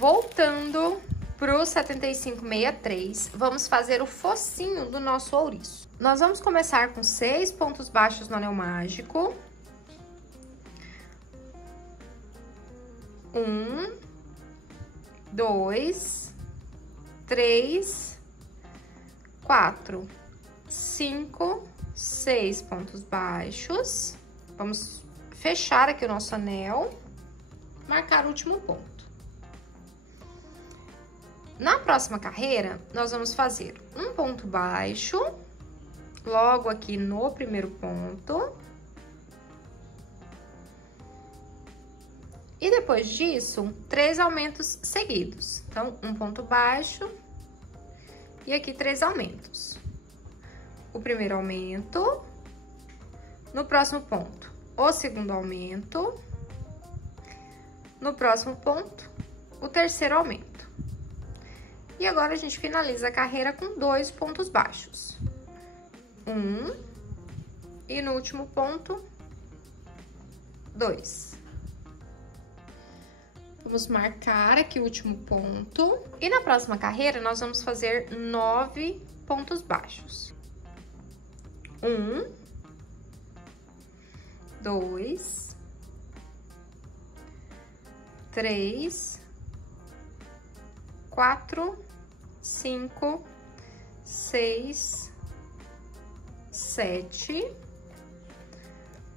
voltando pro 7563, vamos fazer o focinho do nosso ouriço. Nós vamos começar com 6 pontos baixos no anel mágico. 1, 2, 3, 4, 5, 6 pontos baixos. Vamos fechar aqui o nosso anel, marcar o último ponto. Na próxima carreira, nós vamos fazer um ponto baixo, logo aqui no primeiro ponto. E depois disso, 3 aumentos seguidos. Então, um ponto baixo e aqui 3 aumentos. O primeiro aumento, no próximo ponto, o segundo aumento, no próximo ponto, o terceiro aumento. E agora, a gente finaliza a carreira com 2 pontos baixos. 1, e no último ponto, 2. Vamos marcar aqui o último ponto. E na próxima carreira, nós vamos fazer 9 pontos baixos. 1, 2, 3, 4, 5, 6, 7,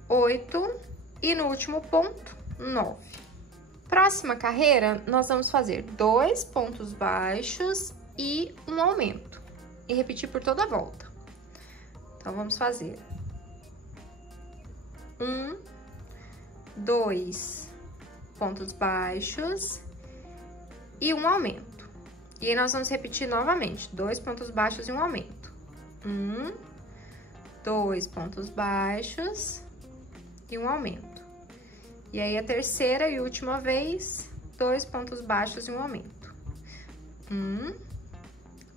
8 e no último ponto, 9. Próxima carreira, nós vamos fazer 2 pontos baixos e um aumento. E repetir por toda a volta. Então, vamos fazer 1, 2 pontos baixos e um aumento. E aí, nós vamos repetir novamente, 2 pontos baixos e um aumento. 1, 2 pontos baixos e um aumento. E aí, a terceira e última vez, 2 pontos baixos e um aumento. 1,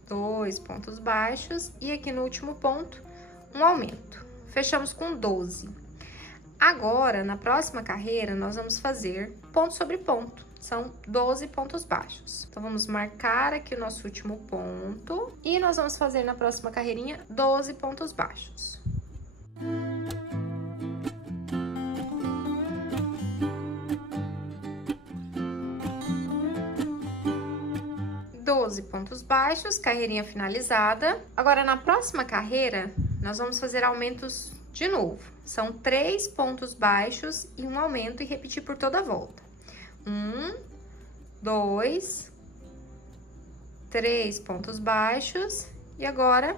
2 pontos baixos e aqui no último ponto, um aumento. Fechamos com 12. Agora, na próxima carreira, nós vamos fazer ponto sobre ponto. São 12 pontos baixos. Então, vamos marcar aqui o nosso último ponto. E nós vamos fazer na próxima carreirinha 12 pontos baixos. Pontos baixos, carreirinha finalizada. Agora, na próxima carreira, nós vamos fazer aumentos de novo. São 3 pontos baixos e um aumento e repetir por toda a volta. 1, 2, 3 pontos baixos e agora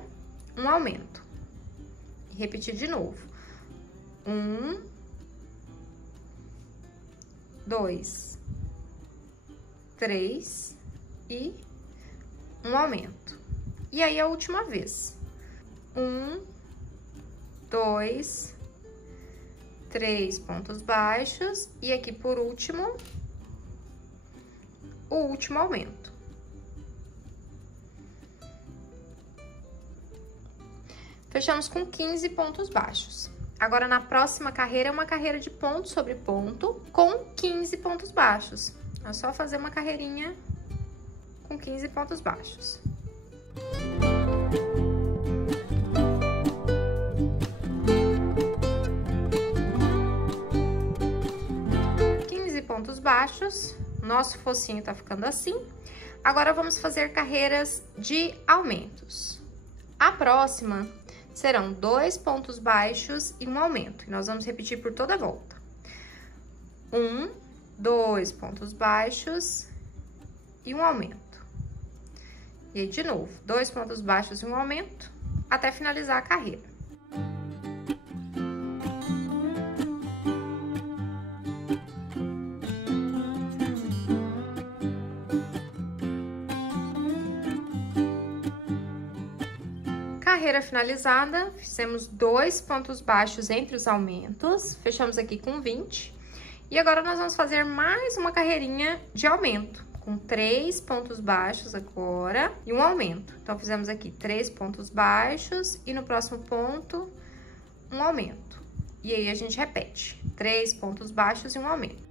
um aumento. E repetir de novo. 1, 2, 3 e um aumento. E aí, a última vez. 1, 2, 3 pontos baixos. E aqui, por último, o último aumento. Fechamos com 15 pontos baixos. Agora, na próxima carreira, é uma carreira de ponto sobre ponto com 15 pontos baixos. É só fazer uma carreirinha com 15 pontos baixos. Pontos baixos, nosso focinho tá ficando assim. Agora, vamos fazer carreiras de aumentos. A próxima serão 2 pontos baixos e um aumento. E nós vamos repetir por toda a volta. 1, 2 pontos baixos e um aumento. E aí, de novo, 2 pontos baixos e um aumento, até finalizar a carreira. Carreira finalizada, fizemos 2 pontos baixos entre os aumentos, fechamos aqui com 20. E agora, nós vamos fazer mais uma carreirinha de aumento, com 3 pontos baixos agora e um aumento. Então, fizemos aqui 3 pontos baixos e no próximo ponto, um aumento. E aí, a gente repete, 3 pontos baixos e um aumento.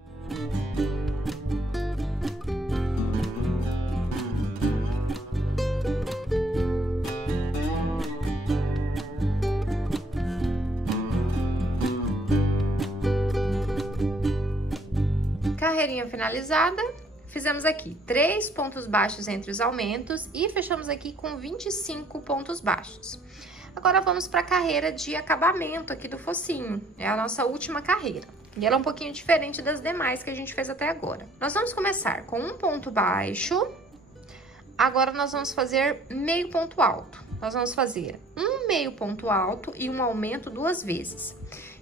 carreirinha finalizada, fizemos aqui 3 pontos baixos entre os aumentos e fechamos aqui com 25 pontos baixos. Agora vamos para a carreira de acabamento aqui do focinho, é a nossa última carreira. E ela é um pouquinho diferente das demais que a gente fez até agora. Nós vamos começar com um ponto baixo, agora nós vamos fazer meio ponto alto. Nós vamos fazer um meio ponto alto e um aumento 2 vezes.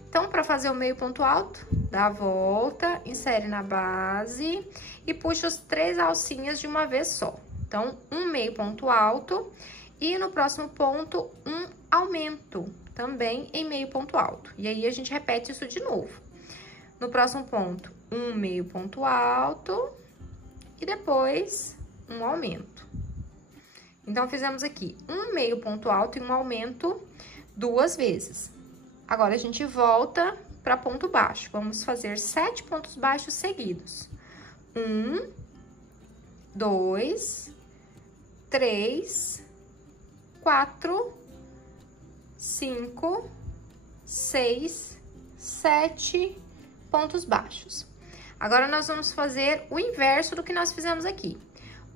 Então, para fazer o meio ponto alto, dá a volta, insere na base e puxa os 3 alcinhas de uma vez só. Então, um meio ponto alto e no próximo ponto, um aumento, também em meio ponto alto. E aí, a gente repete isso de novo. No próximo ponto, um meio ponto alto e depois um aumento. Então, fizemos aqui um meio ponto alto e um aumento 2 vezes. Agora, a gente volta para ponto baixo. Vamos fazer 7 pontos baixos seguidos. 1, 2, 3, 4, 5, 6, 7 pontos baixos. Agora, nós vamos fazer o inverso do que nós fizemos aqui.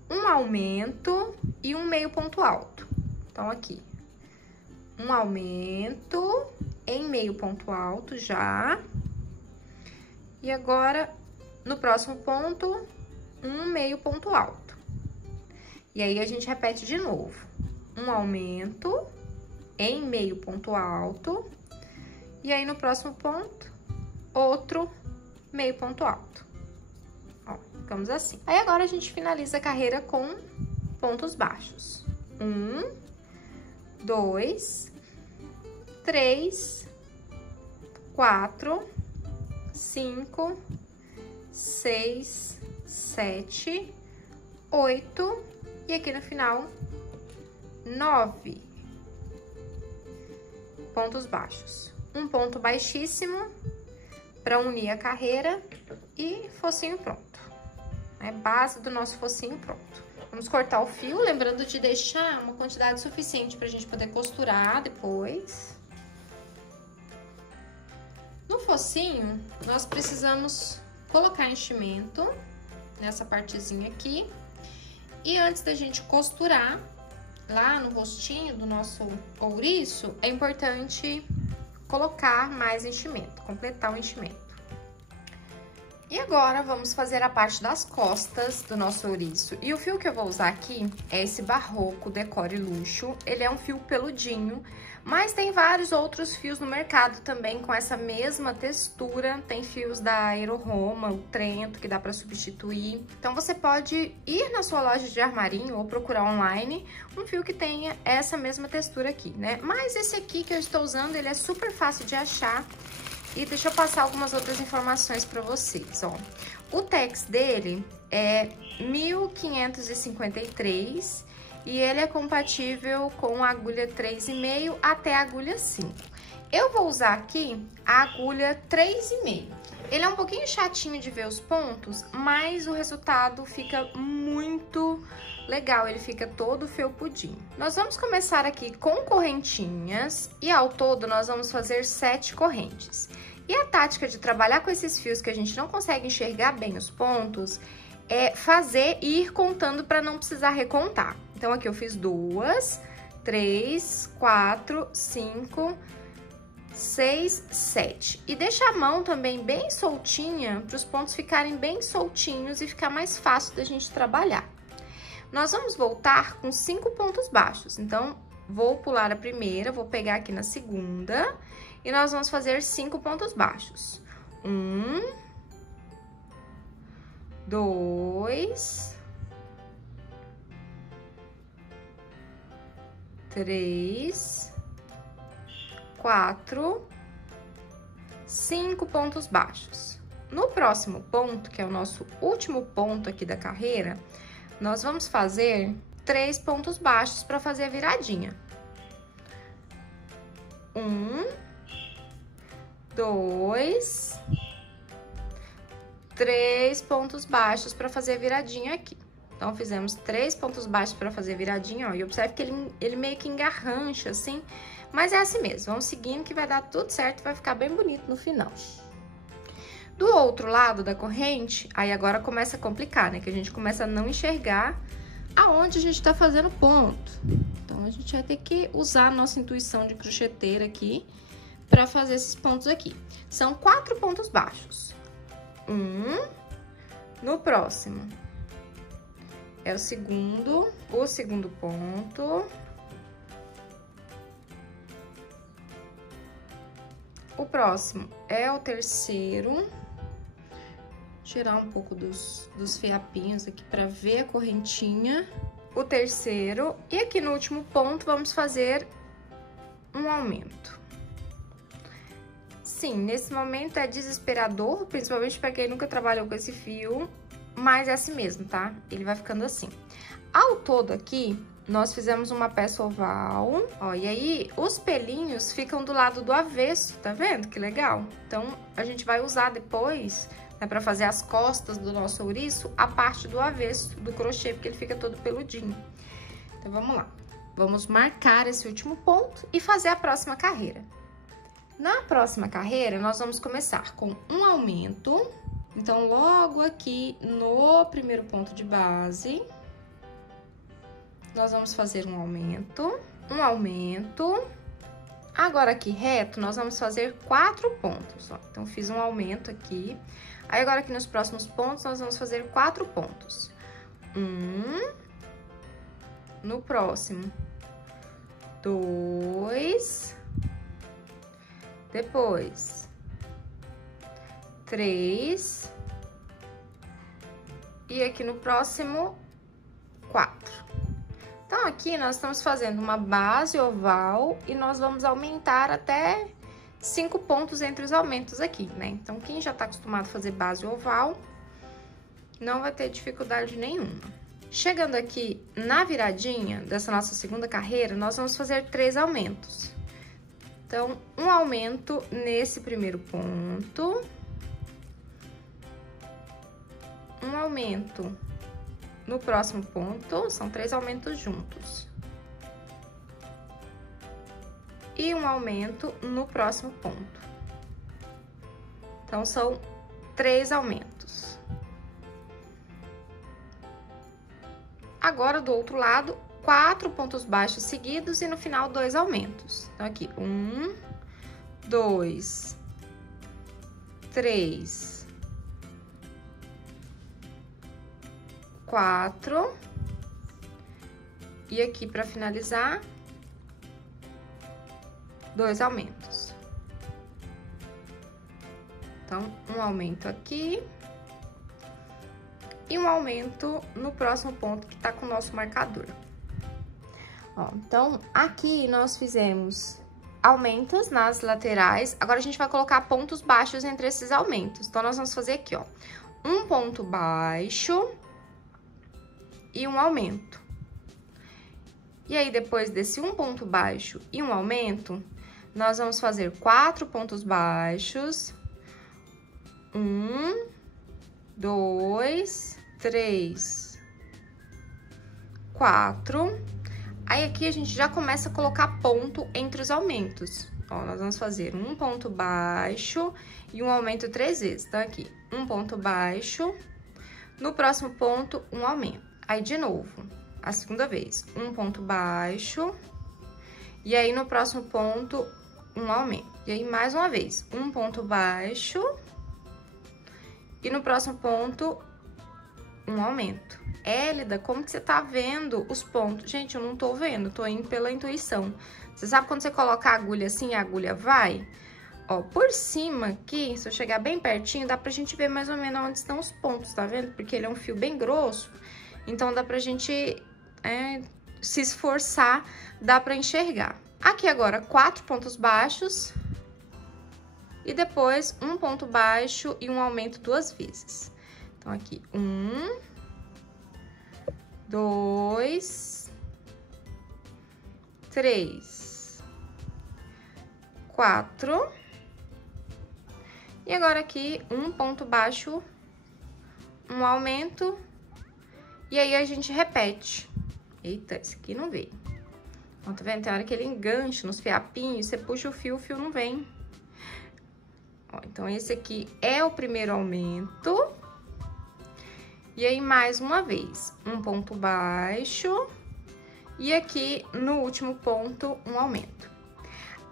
Um aumento e um meio ponto alto. Então, aqui, um aumento em meio ponto alto já. E agora, no próximo ponto, um meio ponto alto. E aí, a gente repete de novo. Um aumento em meio ponto alto. E aí, no próximo ponto, outro meio ponto alto. Ó, ficamos assim. Aí, agora, a gente finaliza a carreira com pontos baixos. 1, 2, 3, 4, 5, 6, 7, 8 e aqui no final 9 pontos baixos. Um ponto baixíssimo para unir a carreira e focinho pronto. É base do nosso focinho pronto. Vamos cortar o fio, lembrando de deixar uma quantidade suficiente pra gente poder costurar depois. No focinho, nós precisamos colocar enchimento nessa partezinha aqui. E antes da gente costurar, lá no rostinho do nosso ouriço, é importante colocar mais enchimento, completar o enchimento. E agora, vamos fazer a parte das costas do nosso ouriço. E o fio que eu vou usar aqui é esse Barroco Decore Luxo. Ele é um fio peludinho, mas tem vários outros fios no mercado também com essa mesma textura. Tem fios da Aeroroma, o Trento, que dá para substituir. Então, você pode ir na sua loja de armarinho ou procurar online um fio que tenha essa mesma textura aqui, né? Mas esse aqui que eu estou usando, ele é super fácil de achar. E deixa eu passar algumas outras informações para vocês, ó. O tex dele é 1553 e ele é compatível com a agulha 3,5 até a agulha 5. Eu vou usar aqui a agulha 3,5. Ele é um pouquinho chatinho de ver os pontos, mas o resultado fica muito legal, ele fica todo felpudinho. Nós vamos começar aqui com correntinhas e ao todo nós vamos fazer 7 correntes. E a tática de trabalhar com esses fios que a gente não consegue enxergar bem os pontos é fazer e ir contando para não precisar recontar. Então, aqui eu fiz 2, 3, 4, 5, 6, 7. E deixa a mão também bem soltinha para os pontos ficarem bem soltinhos e ficar mais fácil da gente trabalhar. Nós vamos voltar com 5 pontos baixos, então, vou pular a primeira, vou pegar aqui na segunda e nós vamos fazer 5 pontos baixos. 1, 2, 3, 4, 5 pontos baixos. No próximo ponto, que é o nosso último ponto aqui da carreira, nós vamos fazer 3 pontos baixos para fazer a viradinha. 1, 2, 3 pontos baixos para fazer a viradinha aqui. Então, fizemos 3 pontos baixos para fazer a viradinha, ó. E observe que ele meio que engarrancha, assim, mas é assim mesmo. Vamos seguindo que vai dar tudo certo e vai ficar bem bonito no final. Do outro lado da corrente, aí agora começa a complicar, né? Que a gente começa a não enxergar aonde a gente tá fazendo ponto. Então, a gente vai ter que usar a nossa intuição de crocheteira aqui pra fazer esses pontos aqui. São 4 pontos baixos. No próximo é o segundo ponto. O próximo é o terceiro. Tirar um pouco dos fiapinhos aqui para ver a correntinha. O terceiro. E aqui no último ponto, vamos fazer um aumento. Sim, nesse momento é desesperador, principalmente para quem nunca trabalhou com esse fio, mas é assim mesmo, tá? Ele vai ficando assim. Ao todo aqui, nós fizemos uma peça oval, ó, e aí os pelinhos ficam do lado do avesso, tá vendo? Que legal. Então, a gente vai usar depois, né, para fazer as costas do nosso ouriço, a parte do avesso do crochê, porque ele fica todo peludinho. Então, vamos lá. Vamos marcar esse último ponto e fazer a próxima carreira. Na próxima carreira, nós vamos começar com um aumento. Então, logo aqui no primeiro ponto de base, nós vamos fazer um aumento. Agora, aqui reto, nós vamos fazer 4 pontos, ó. Então, fiz um aumento aqui. Aí, agora aqui nos próximos pontos, nós vamos fazer 4 pontos. No próximo, 2... Depois, 3. E aqui no próximo, 4. Então, aqui nós estamos fazendo uma base oval e nós vamos aumentar até 5 pontos entre os aumentos aqui, né? Então, quem já tá acostumado a fazer base oval, não vai ter dificuldade nenhuma. Chegando aqui na viradinha dessa nossa segunda carreira, nós vamos fazer 3 aumentos. Então, um aumento nesse primeiro ponto. Um aumento no próximo ponto, são 3 aumentos juntos. E um aumento no próximo ponto. Então, são 3 aumentos. Agora, do outro lado, 4 pontos baixos seguidos e no final 2 aumentos. Então, aqui, 1, 2, 3, 4. E aqui, para finalizar, 2 aumentos. Então, um aumento aqui. E um aumento no próximo ponto que tá com o nosso marcador. Ó, então, aqui nós fizemos aumentos nas laterais. Agora, a gente vai colocar pontos baixos entre esses aumentos. Então, nós vamos fazer aqui, ó, um ponto baixo e um aumento. E aí, depois desse um ponto baixo e um aumento, nós vamos fazer 4 pontos baixos. 1, 2, 3, 4... Aí, aqui, a gente já começa a colocar ponto entre os aumentos. Ó, nós vamos fazer um ponto baixo e um aumento 3 vezes. Então, aqui, um ponto baixo. No próximo ponto, um aumento. Aí, de novo, a segunda vez, um ponto baixo. E aí, no próximo ponto, um aumento. E aí, mais uma vez, um ponto baixo. E no próximo ponto, um aumento. Élida, como que você tá vendo os pontos? Gente, eu não tô vendo, tô indo pela intuição. Você sabe quando você coloca a agulha assim, a agulha vai? Ó, por cima aqui, se eu chegar bem pertinho, dá pra gente ver mais ou menos onde estão os pontos, tá vendo? Porque ele é um fio bem grosso, então dá pra gente se esforçar, dá pra enxergar. Aqui agora, 4 pontos baixos. E depois, um ponto baixo e um aumento 2 vezes. Então, aqui, 1... 2, 3, 4. E agora aqui, um ponto baixo, um aumento. E aí, a gente repete. Eita, esse aqui não veio. Ó, tá vendo? Tem hora que ele engancha nos fiapinhos, você puxa o fio não vem. Ó, então, esse aqui é o primeiro aumento. E aí, mais uma vez, um ponto baixo. E aqui, no último ponto, um aumento.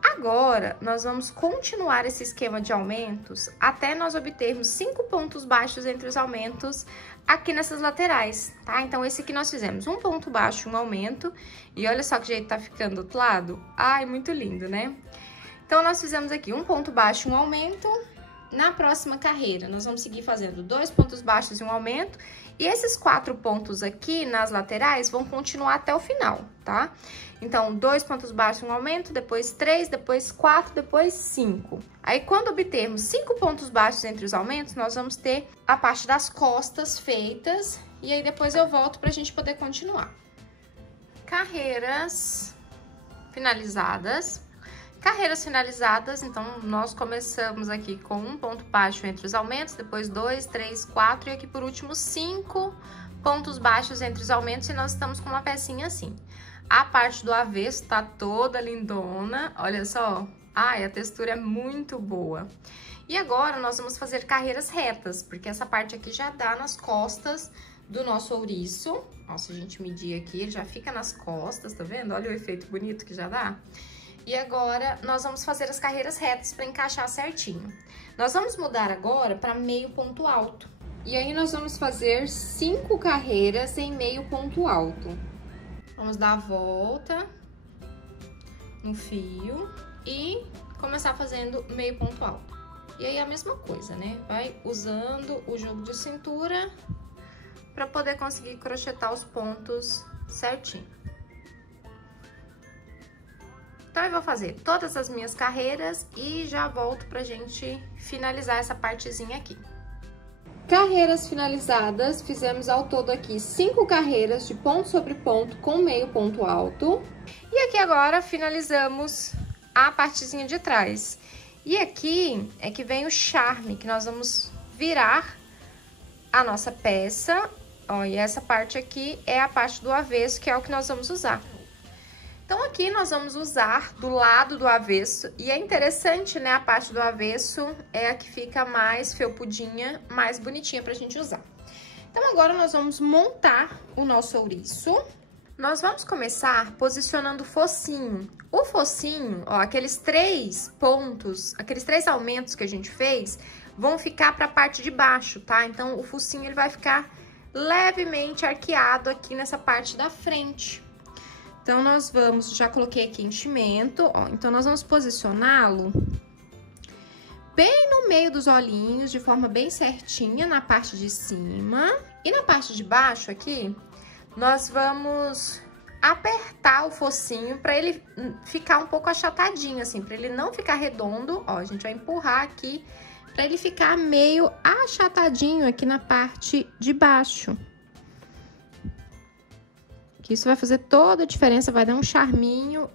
Agora, nós vamos continuar esse esquema de aumentos até nós obtermos 5 pontos baixos entre os aumentos aqui nessas laterais, tá? Então, esse aqui nós fizemos um ponto baixo, um aumento. E olha só que jeito tá ficando do outro lado. Ai, muito lindo, né? Então, nós fizemos aqui um ponto baixo, um aumento. Na próxima carreira, nós vamos seguir fazendo 2 pontos baixos e um aumento. E esses 4 pontos aqui nas laterais vão continuar até o final, tá? Então, 2 pontos baixos, um aumento, depois 3, depois 4, depois 5. Aí, quando obtermos 5 pontos baixos entre os aumentos, nós vamos ter a parte das costas feitas. E aí, depois eu volto pra gente poder continuar. Carreiras finalizadas. Carreiras finalizadas, então, nós começamos aqui com um ponto baixo entre os aumentos, depois 2, 3, 4 e aqui por último 5 pontos baixos entre os aumentos e nós estamos com uma pecinha assim. A parte do avesso tá toda lindona, olha só. Ai, a textura é muito boa. E agora nós vamos fazer carreiras retas, porque essa parte aqui já dá nas costas do nosso ouriço. Ó, se a gente medir aqui, ele já fica nas costas, tá vendo? Olha o efeito bonito que já dá. E agora, nós vamos fazer as carreiras retas para encaixar certinho. Nós vamos mudar agora para meio ponto alto. E aí, nós vamos fazer 5 carreiras em meio ponto alto. Vamos dar a volta no fio e começar fazendo meio ponto alto. E aí, a mesma coisa, né? Vai usando o jogo de cintura para poder conseguir crochetar os pontos certinho. Então, eu vou fazer todas as minhas carreiras e já volto pra gente finalizar essa partezinha aqui. Carreiras finalizadas, fizemos ao todo aqui 5 carreiras de ponto sobre ponto com meio ponto alto. E aqui agora finalizamos a partezinha de trás. E aqui é que vem o charme, que nós vamos virar a nossa peça. Ó, e essa parte aqui é a parte do avesso, que é o que nós vamos usar. Então, aqui nós vamos usar do lado do avesso, e é interessante, né, a parte do avesso é a que fica mais felpudinha, mais bonitinha pra gente usar. Então, agora nós vamos montar o nosso ouriço. Nós vamos começar posicionando o focinho. O focinho, ó, aqueles 3 pontos, aqueles 3 aumentos que a gente fez, vão ficar pra parte de baixo, tá? Então, o focinho, ele vai ficar levemente arqueado aqui nessa parte da frente. Então, nós vamos, já coloquei aqui enchimento, ó, então nós vamos posicioná-lo bem no meio dos olhinhos, de forma bem certinha, na parte de cima. E na parte de baixo aqui, nós vamos apertar o focinho para ele ficar um pouco achatadinho, assim, para ele não ficar redondo, ó, a gente vai empurrar aqui para ele ficar meio achatadinho aqui na parte de baixo. Isso vai fazer toda a diferença, vai dar um charminho.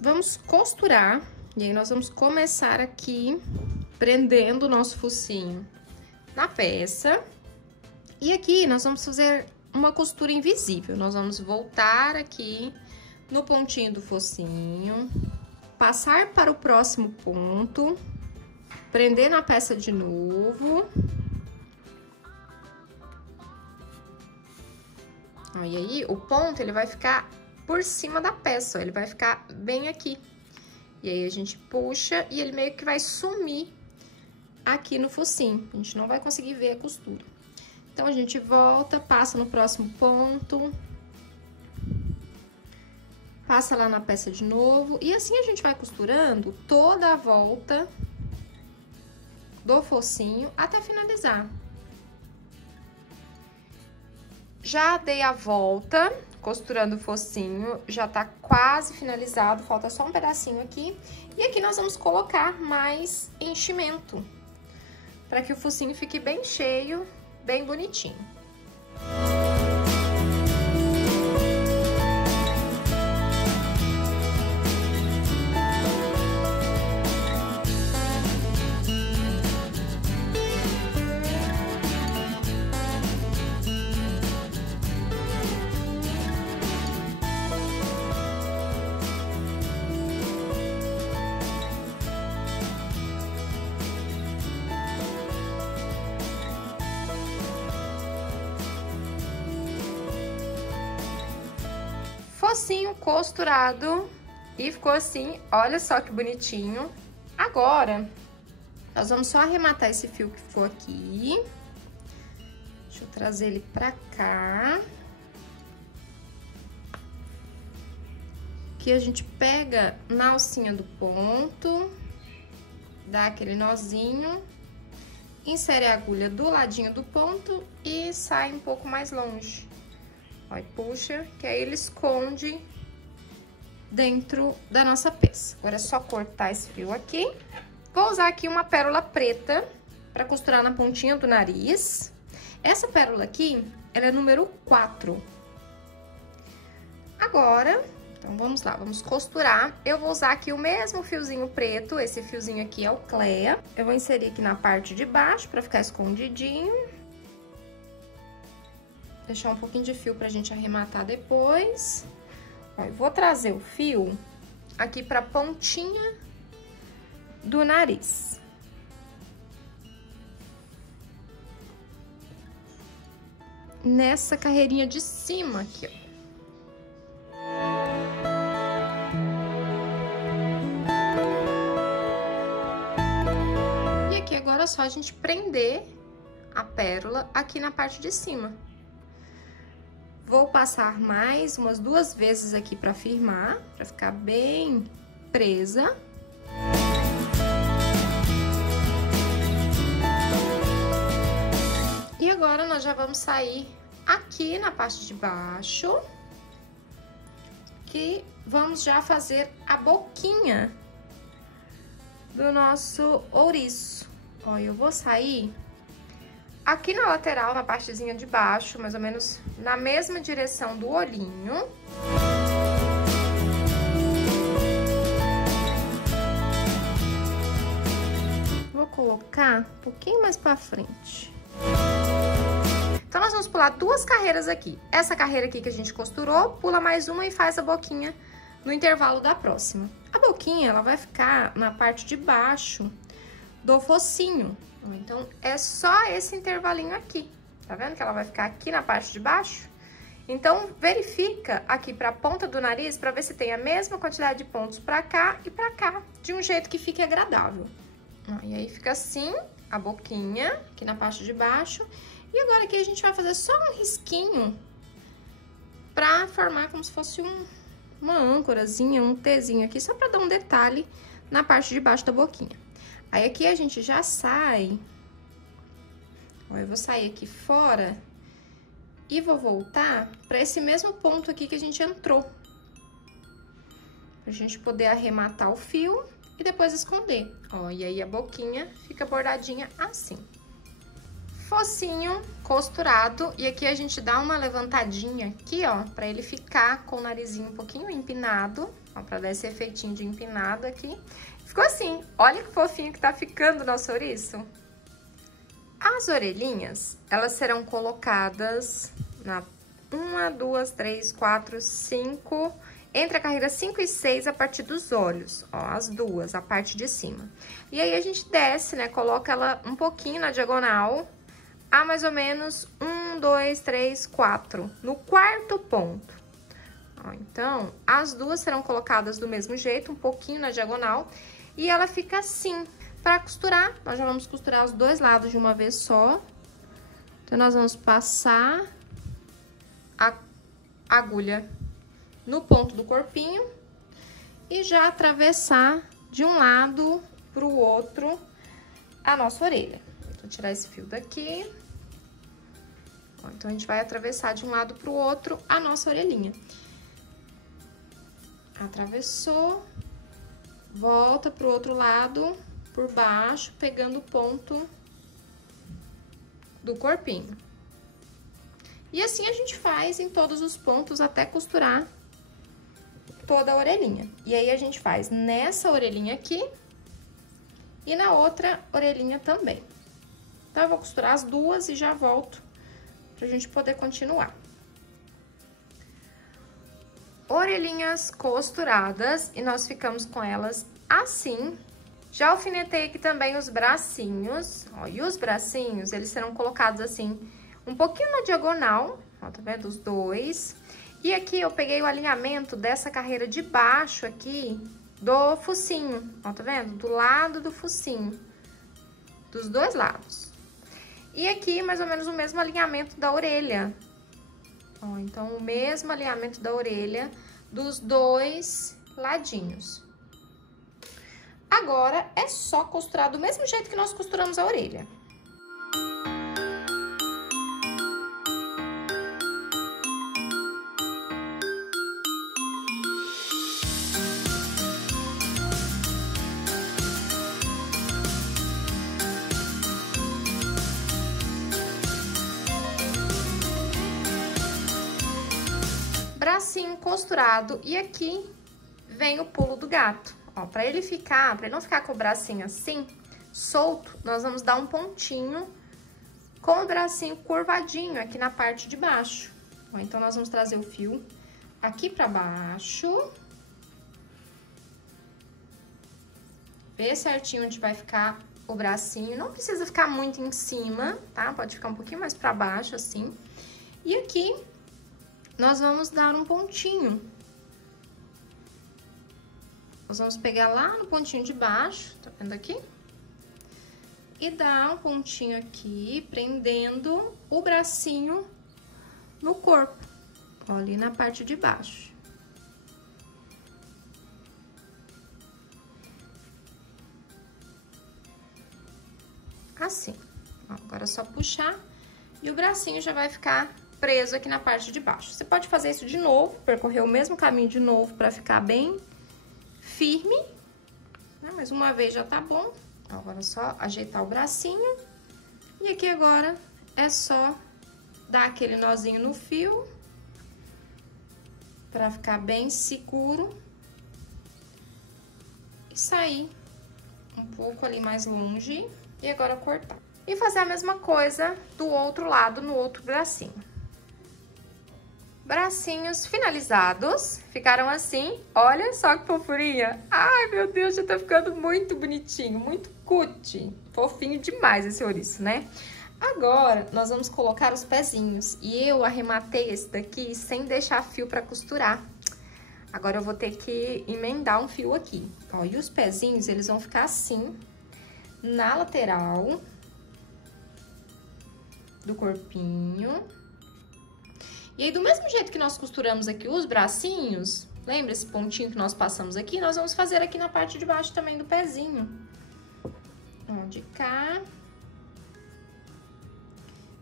Vamos costurar. E aí, nós vamos começar aqui, prendendo o nosso focinho na peça. E aqui, nós vamos fazer uma costura invisível. Nós vamos voltar aqui no pontinho do focinho, passar para o próximo ponto, prender na peça de novo. E aí, o ponto, ele vai ficar por cima da peça, ó, ele vai ficar bem aqui. E aí, a gente puxa e ele meio que vai sumir aqui no focinho. A gente não vai conseguir ver a costura. Então, a gente volta, passa no próximo ponto. Passa lá na peça de novo. E assim, a gente vai costurando toda a volta do focinho até finalizar. Já dei a volta, costurando o focinho, já tá quase finalizado, falta só um pedacinho aqui. E aqui nós vamos colocar mais enchimento, para que o focinho fique bem cheio, bem bonitinho. focinho costurado e ficou assim, olha só que bonitinho. Agora, nós vamos só arrematar esse fio que ficou aqui. Deixa eu trazer ele pra cá. Aqui a gente pega na alcinha do ponto, dá aquele nozinho, insere a agulha do ladinho do ponto e sai um pouco mais longe. Ó, e puxa, que aí ele esconde dentro da nossa peça. Agora é só cortar esse fio aqui. Vou usar aqui uma pérola preta para costurar na pontinha do nariz. Essa pérola aqui, ela é número 4. Agora, então vamos lá, vamos costurar. Eu vou usar aqui o mesmo fiozinho preto, esse fiozinho aqui é o Clea. Eu vou inserir aqui na parte de baixo para ficar escondidinho. Deixar um pouquinho de fio pra gente arrematar depois. Ó, eu vou trazer o fio aqui pra pontinha do nariz. Nessa carreirinha de cima aqui, ó. E aqui agora é só a gente prender a pérola aqui na parte de cima. Vou passar mais umas 2 vezes aqui pra firmar, pra ficar bem presa. E agora nós já vamos sair aqui na parte de baixo, que vamos já fazer a boquinha do nosso ouriço. Ó, eu vou sair aqui na lateral, na partezinha de baixo, mais ou menos na mesma direção do olhinho. Vou colocar um pouquinho mais pra frente. Então, nós vamos pular 2 carreiras aqui. Essa carreira aqui que a gente costurou, pula mais uma e faz a boquinha no intervalo da próxima. A boquinha, ela vai ficar na parte de baixo do focinho. Então, é só esse intervalinho aqui. Tá vendo que ela vai ficar aqui na parte de baixo? Então, verifica aqui pra ponta do nariz pra ver se tem a mesma quantidade de pontos pra cá e pra cá, de um jeito que fique agradável. E aí, fica assim, a boquinha, aqui na parte de baixo. E agora aqui a gente vai fazer só um risquinho pra formar como se fosse uma âncorazinha, um Tzinho aqui, só pra dar um detalhe na parte de baixo da boquinha. Aí, aqui a gente já sai, ó, eu vou sair aqui fora e vou voltar pra esse mesmo ponto aqui que a gente entrou. Pra gente poder arrematar o fio e depois esconder. Ó, e aí a boquinha fica bordadinha assim. Focinho costurado, e aqui a gente dá uma levantadinha aqui, ó, pra ele ficar com o narizinho um pouquinho empinado, ó, pra dar esse efeitinho de empinado aqui. Ficou assim, olha que fofinho que tá ficando o nosso ouriço. As orelhinhas, elas serão colocadas na 1, 2, 3, 4, 5, entre a carreira 5 e 6 a partir dos olhos, ó, as duas, a parte de cima. E aí a gente desce, né, coloca ela um pouquinho na diagonal, a mais ou menos 1, 2, 3, 4, no 4º ponto. Ó, então, as duas serão colocadas do mesmo jeito, um pouquinho na diagonal, e ela fica assim. Para costurar, nós já vamos costurar os 2 lados de uma vez só. Então, nós vamos passar a agulha no ponto do corpinho e já atravessar de um lado pro outro a nossa orelha. Vou tirar esse fio daqui. Ó, então, a gente vai atravessar de um lado pro outro a nossa orelhinha. Atravessou, volta pro outro lado, por baixo, pegando o ponto do corpinho. E assim a gente faz em todos os pontos até costurar toda a orelhinha. E aí, a gente faz nessa orelhinha aqui e na outra orelhinha também. Então, eu vou costurar as duas e já volto pra gente poder continuar. Orelhinhas costuradas e nós ficamos com elas assim. Já alfinetei aqui também os bracinhos, ó, e os bracinhos, eles serão colocados assim, um pouquinho na diagonal, ó, tá vendo? Os 2. E aqui eu peguei o alinhamento dessa carreira de baixo aqui do focinho, ó, tá vendo? Do lado do focinho, dos dois lados. E aqui, mais ou menos, o mesmo alinhamento da orelha. Ó, então, o mesmo alinhamento da orelha dos dois ladinhos. Agora, é só costurar do mesmo jeito que nós costuramos a orelha. Bracinho costurado, e aqui vem o pulo do gato. Ó, pra ele não ficar com o bracinho assim, solto, nós vamos dar um pontinho com o bracinho curvadinho aqui na parte de baixo. Ó, então, nós vamos trazer o fio aqui pra baixo. Ver certinho onde vai ficar o bracinho. Não precisa ficar muito em cima, tá? Pode ficar um pouquinho mais pra baixo, assim. E aqui, nós vamos dar um pontinho. Nós vamos pegar lá no pontinho de baixo, tá vendo aqui? E dar um pontinho aqui, prendendo o bracinho no corpo, ó, ali na parte de baixo. Assim. Ó, agora é só puxar e o bracinho já vai ficar preso aqui na parte de baixo. Você pode fazer isso de novo, percorrer o mesmo caminho de novo pra ficar bem firme, né? Mas uma vez já tá bom. Agora é só ajeitar o bracinho. E aqui agora é só dar aquele nozinho no fio pra ficar bem seguro e sair um pouco ali mais longe. E agora cortar. E fazer a mesma coisa do outro lado, no outro bracinho. Bracinhos finalizados, ficaram assim, olha só que fofurinha. Ai, meu Deus, já tá ficando muito bonitinho, muito cutie. Fofinho demais esse ouriço, né? Agora, nós vamos colocar os pezinhos. E eu arrematei esse daqui sem deixar fio pra costurar. Agora, eu vou ter que emendar um fio aqui. Ó, e os pezinhos, eles vão ficar assim, na lateral do corpinho. E aí, do mesmo jeito que nós costuramos aqui os bracinhos, lembra esse pontinho que nós passamos aqui? Nós vamos fazer aqui na parte de baixo também do pezinho. Ó, de cá.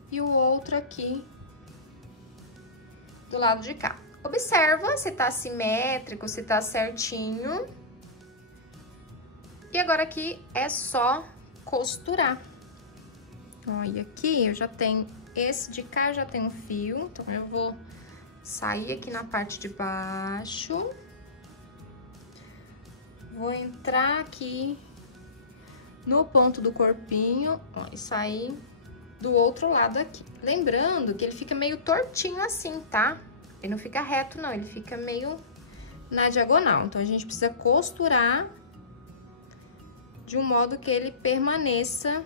E o outro aqui do lado de cá. Observa se tá simétrico, se tá certinho. E agora aqui é só costurar. Ó, e aqui eu já tenho... Esse de cá já tem um fio, então eu vou sair aqui na parte de baixo. Vou entrar aqui no ponto do corpinho, ó, e sair do outro lado aqui. Lembrando que ele fica meio tortinho assim, tá? Ele não fica reto, não, ele fica meio na diagonal. Então, a gente precisa costurar de um modo que ele permaneça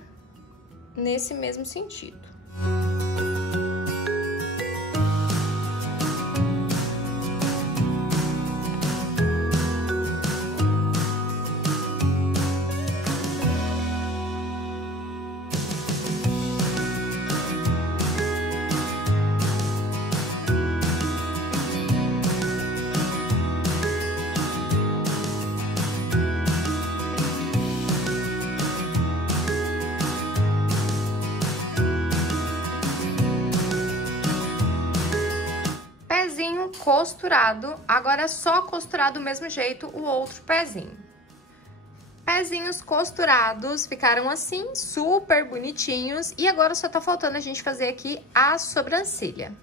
nesse mesmo sentido. Costurado, agora é só costurar do mesmo jeito o outro pezinho. Pezinhos costurados, ficaram assim, super bonitinhos. E agora só tá faltando a gente fazer aqui a sobrancelha.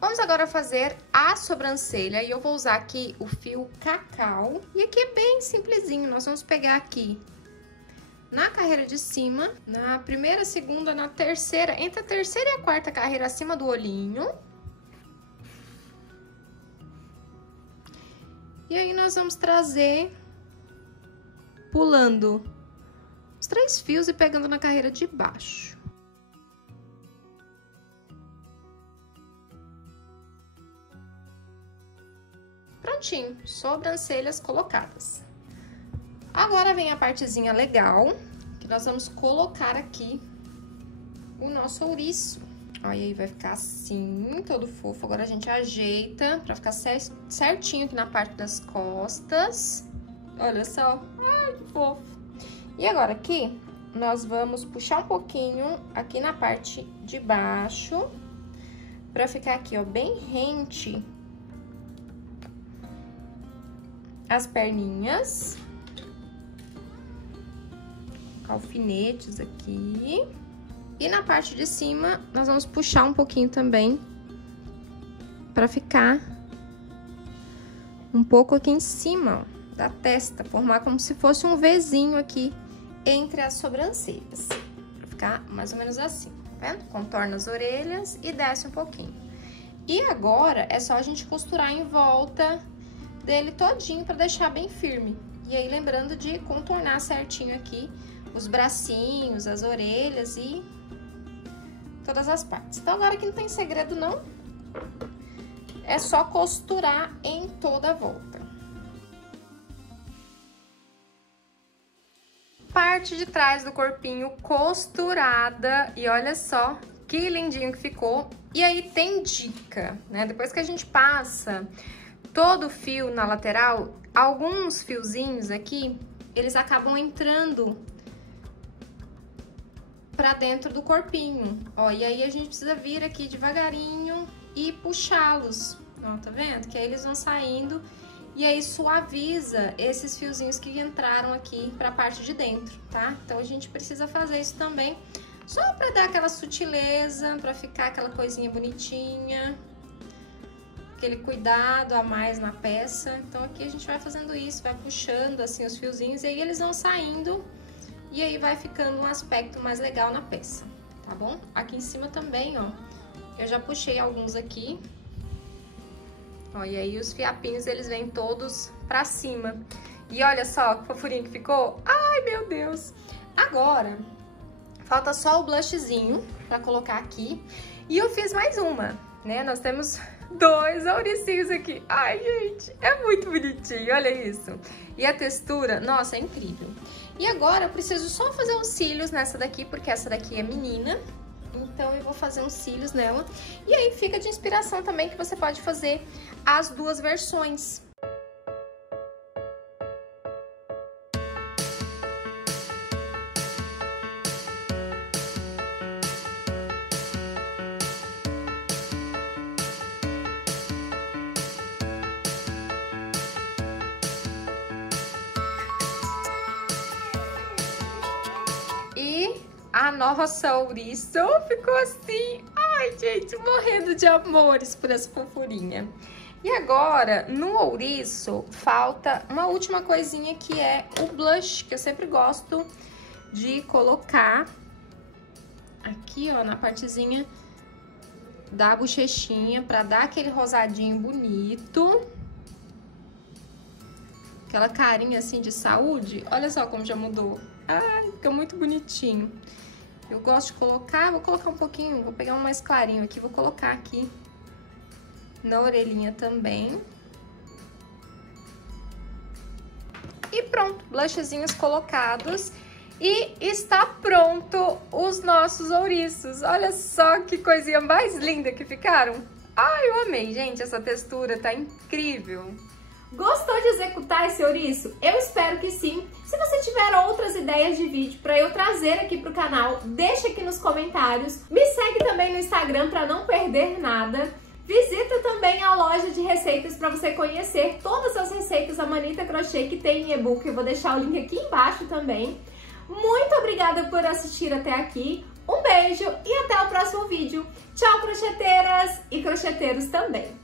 Vamos agora fazer a sobrancelha e eu vou usar aqui o fio cacau. E aqui é bem simplesinho, nós vamos pegar aqui na carreira de cima, na primeira, segunda, na terceira, entre a terceira e a quarta carreira acima do olhinho. E aí, nós vamos trazer, pulando os 3 fios e pegando na carreira de baixo. Prontinho, sobrancelhas colocadas. Agora vem a partezinha legal, que nós vamos colocar aqui o nosso ouriço. Ó, e aí vai ficar assim, todo fofo. Agora a gente ajeita pra ficar certinho aqui na parte das costas. Olha só, ai, que fofo. E agora aqui, nós vamos puxar um pouquinho aqui na parte de baixo, pra ficar aqui, ó, bem rente as perninhas. Alfinetes aqui. E na parte de cima, nós vamos puxar um pouquinho também pra ficar um pouco aqui em cima, ó, da testa, formar como se fosse um Vzinho aqui entre as sobrancelhas. Pra ficar mais ou menos assim, tá vendo? Contorna as orelhas e desce um pouquinho. E agora, é só a gente costurar em volta dele todinho pra deixar bem firme. E aí, lembrando de contornar certinho aqui os bracinhos, as orelhas e todas as partes. Então, agora aqui não tem segredo, não. É só costurar em toda a volta. Parte de trás do corpinho costurada. E olha só que lindinho que ficou. E aí tem dica, né? Depois que a gente passa todo o fio na lateral, alguns fiozinhos aqui, eles acabam entrando pra dentro do corpinho, ó, e aí a gente precisa vir aqui devagarinho e puxá-los, ó, tá vendo? Que aí eles vão saindo e aí suaviza esses fiozinhos que entraram aqui pra parte de dentro, tá? Então a gente precisa fazer isso também, só pra dar aquela sutileza, pra ficar aquela coisinha bonitinha, aquele cuidado a mais na peça. Então aqui a gente vai fazendo isso, vai puxando assim os fiozinhos e aí eles vão saindo. E aí vai ficando um aspecto mais legal na peça, tá bom? Aqui em cima também, ó, eu já puxei alguns aqui. Ó, e aí os fiapinhos, eles vêm todos pra cima. E olha só que fofurinho que ficou. Ai, meu Deus! Agora, falta só o blushzinho pra colocar aqui. E eu fiz mais uma, né? Nós temos 2 ouricinhos aqui. Ai, gente, é muito bonitinho, olha isso. E a textura, nossa, é incrível. E agora eu preciso só fazer uns cílios nessa daqui, porque essa daqui é menina. Então eu vou fazer uns cílios nela. E aí fica de inspiração também que você pode fazer as duas versões. A nossa ouriço ficou assim. Ai, gente, morrendo de amores por essa fofurinha. E agora, no ouriço, falta uma última coisinha que é o blush, que eu sempre gosto de colocar aqui, ó, na partezinha da bochechinha, pra dar aquele rosadinho bonito. Aquela carinha assim de saúde. Olha só como já mudou. Ai, fica muito bonitinho. Eu gosto de colocar, vou colocar um pouquinho, vou pegar um mais clarinho aqui, vou colocar aqui na orelhinha também. E pronto, blushzinhos colocados. E está pronto os nossos ouriços. Olha só que coisinha mais linda que ficaram. Ai, eu amei, gente, essa textura tá incrível. Gostou de executar esse ouriço? Eu espero que sim. Se você tiver outras ideias de vídeo para eu trazer aqui pro canal, deixa aqui nos comentários. Me segue também no Instagram para não perder nada. Visita também a loja de receitas para você conhecer todas as receitas da Manita Crochê que tem em e-book. Eu vou deixar o link aqui embaixo também. Muito obrigada por assistir até aqui. Um beijo e até o próximo vídeo. Tchau, crocheteiras e crocheteiros também.